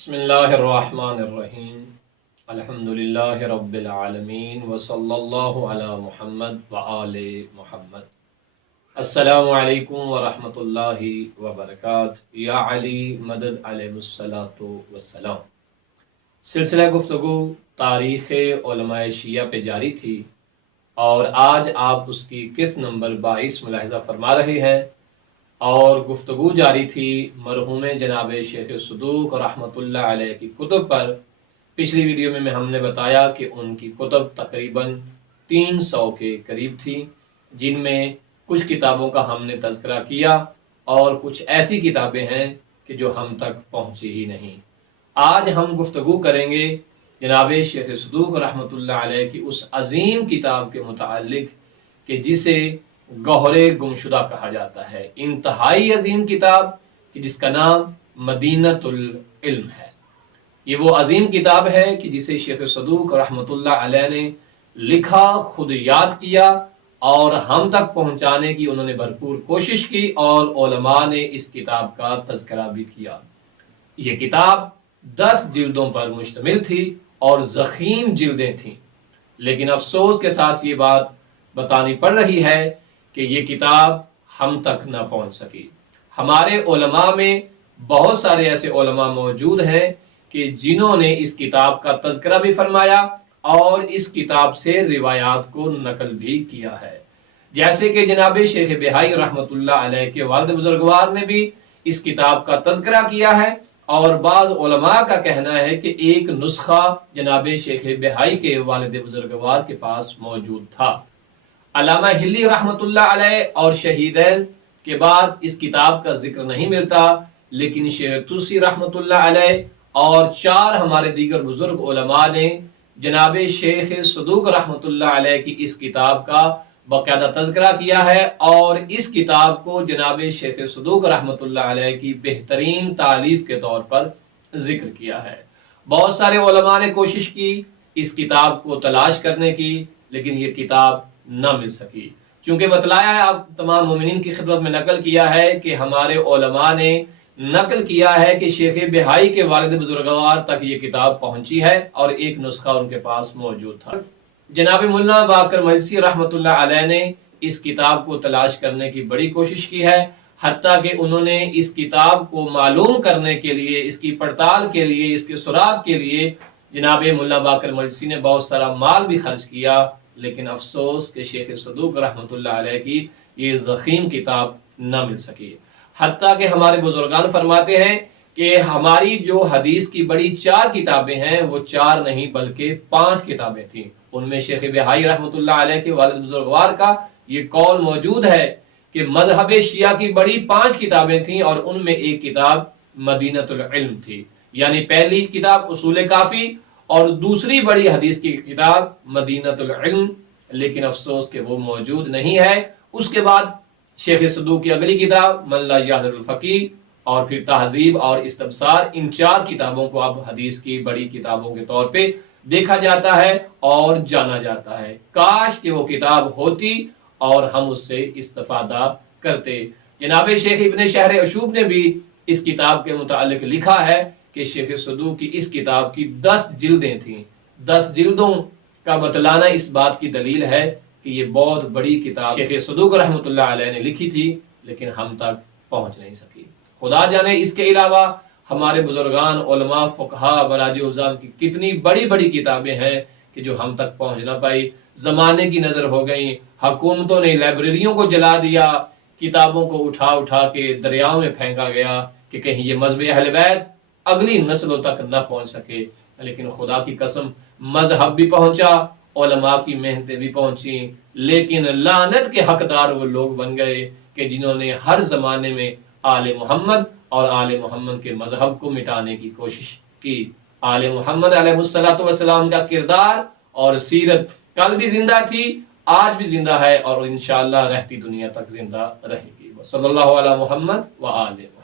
بسم اللہ الرحمن الرحیم الحمدللہ رب العالمین وصلی اللہ علی محمد وآل محمد۔ السلام علیکم ورحمۃ اللہ وبرکاتہ۔ یا علی مدد علیہ الصلاۃ والسلام۔ سلسلہ گفتگو تاریخ علماء شیعہ پہ جاری تھی اور آج آپ اس کی قسط نمبر 22 ملاحظہ فرما رہے ہیں، اور گفتگو جاری تھی مرحوم جناب شیخ صدوق رحمۃ اللہ علیہ کی کتب پر۔ پچھلی ویڈیو میں ہم نے بتایا کہ ان کی کتب تقریباً 300 کے قریب تھی، جن میں کچھ کتابوں کا ہم نے تذکرہ کیا اور کچھ ایسی کتابیں ہیں کہ جو ہم تک پہنچی ہی نہیں۔ آج ہم گفتگو کریں گے جناب شیخ صدوق رحمۃ اللہ علیہ کی اس عظیم کتاب کے متعلق کہ جسے گوہر گمشدہ کہا جاتا ہے، انتہائی عظیم کتاب کہ جس کا نام مدینۃ العلم ہے۔ یہ وہ عظیم کتاب ہے کہ جسے شیخ صدوق رحمۃ اللہ علیہ نے لکھا، خود یاد کیا اور ہم تک پہنچانے کی انہوں نے بھرپور کوشش کی، اور علماء نے اس کتاب کا تذکرہ بھی کیا۔ یہ کتاب 10 جلدوں پر مشتمل تھی اور ضخیم جلدیں تھیں، لیکن افسوس کے ساتھ یہ بات بتانی پڑ رہی ہے کہ یہ کتاب ہم تک نہ پہنچ سکی۔ ہمارے علماء میں بہت سارے ایسے علماء موجود ہیں کہ جنہوں نے اس کتاب کا تذکرہ بھی فرمایا اور اس کتاب سے روایات کو نقل بھی کیا ہے، جیسے کہ جناب شیخ بہائی رحمۃ اللہ علیہ کے والد بزرگوار نے بھی اس کتاب کا تذکرہ کیا ہے، اور بعض علماء کا کہنا ہے کہ ایک نسخہ جناب شیخ بہائی کے والد بزرگوار کے پاس موجود تھا۔ علامہ ہلی رحمۃ اللہ علیہ اور شہیدین کے بعد اس کتاب کا ذکر نہیں ملتا، لیکن شیخ توسی رحمۃ اللہ علیہ اور 4 ہمارے دیگر بزرگ علماء نے جناب شیخ صدوق رحمۃ اللہ علیہ کی اس کتاب کا باقاعدہ تذکرہ کیا ہے، اور اس کتاب کو جناب شیخ صدوق رحمۃ اللہ علیہ کی بہترین تالیف کے طور پر ذکر کیا ہے۔ بہت سارے علماء نے کوشش کی اس کتاب کو تلاش کرنے کی، لیکن یہ کتاب نہ مل سکی، چونکہ بتلایا ہے، اب تمام مومنین کی خدمت میں نقل کیا ہے کہ ہمارے علماء نے نقل کیا ہے کہ شیخ بہائی کے والد بزرگوار تک یہ کتاب پہنچی ہے اور ایک نسخہ ان کے پاس موجود تھا۔ جناب ملا باقر مجلسی رحمۃ اللہ علیہ نے اس کتاب کو تلاش کرنے کی بڑی کوشش کی ہے، حتیٰ کہ انہوں نے اس کتاب کو معلوم کرنے کے لیے، اس کی پڑتال کے لیے، اس کے سراغ کے لیے جناب ملا باقر مجلسی نے بہت سارا مال بھی خرچ کیا، لیکن افسوس کہ شیخ صدوق رحمۃ اللہ علیہ کی یہ ضخیم کتاب نہ مل سکی۔ حتیٰ کہ ہمارے بزرگان فرماتے ہیں کہ ہماری جو حدیث کی بڑی 4 کتابیں ہیں وہ 4 نہیں بلکہ 5 کتابیں تھیں۔ ان میں شیخ بہائی رحمۃ اللہ علیہ کے والد بزرگوار کا یہ قول موجود ہے کہ مذہب شیعہ کی بڑی 5 کتابیں تھیں، اور ان میں ایک کتاب مدینۃ العلم تھی، یعنی پہلی کتاب اصول کافی اور دوسری بڑی حدیث کی کتاب مدینۃ العلم، لیکن افسوس کہ وہ موجود نہیں ہے۔ اس کے بعد شیخ صدوق کی اگلی کتاب من لا یحضر الفقیہ، اور پھر تہذیب اور استبصار، ان 4 کتابوں کو اب حدیث کی بڑی کتابوں کے طور پہ دیکھا جاتا ہے اور جانا جاتا ہے۔ کاش کہ وہ کتاب ہوتی اور ہم اس سے استفادہ کرتے۔ جناب شیخ ابن شہر اشوب نے بھی اس کتاب کے متعلق لکھا ہے کہ شیخ صدوق کی اس کتاب کی 10 جلدیں تھیں۔ 10 جلدوں کا بتلانا اس بات کی دلیل ہے کہ یہ بہت بڑی کتاب شیخ صدوق رحمۃ اللہ علیہ نے لکھی تھی، لیکن ہم تک پہنچ نہیں سکی۔ خدا جانے اس کے علاوہ ہمارے بزرگان علماء فقہا براج عظام کی کتنی بڑی بڑی کتابیں ہیں کہ جو ہم تک پہنچ نہ پائی، زمانے کی نظر ہو گئیں، حکومتوں نے لائبریریوں کو جلا دیا، کتابوں کو اٹھا اٹھا کے دریاؤں میں پھینکا گیا کہ کہیں یہ مذہب اہل بیت اگلی نسلوں تک نہ پہنچ سکے، لیکن خدا کی قسم مذہب بھی پہنچا، علماء کی محنتیں بھی پہنچی، لیکن لعنت کے حقدار وہ لوگ بن گئے کہ جنہوں نے ہر زمانے میں آل محمد اور آل محمد کے مذہب کو مٹانے کی کوشش کی۔ آل محمد علیہ السلام کا کردار اور سیرت کل بھی زندہ تھی، آج بھی زندہ ہے، اور انشاءاللہ رہتی دنیا تک زندہ رہے گی۔ صلی اللہ علی محمد و آل محمد۔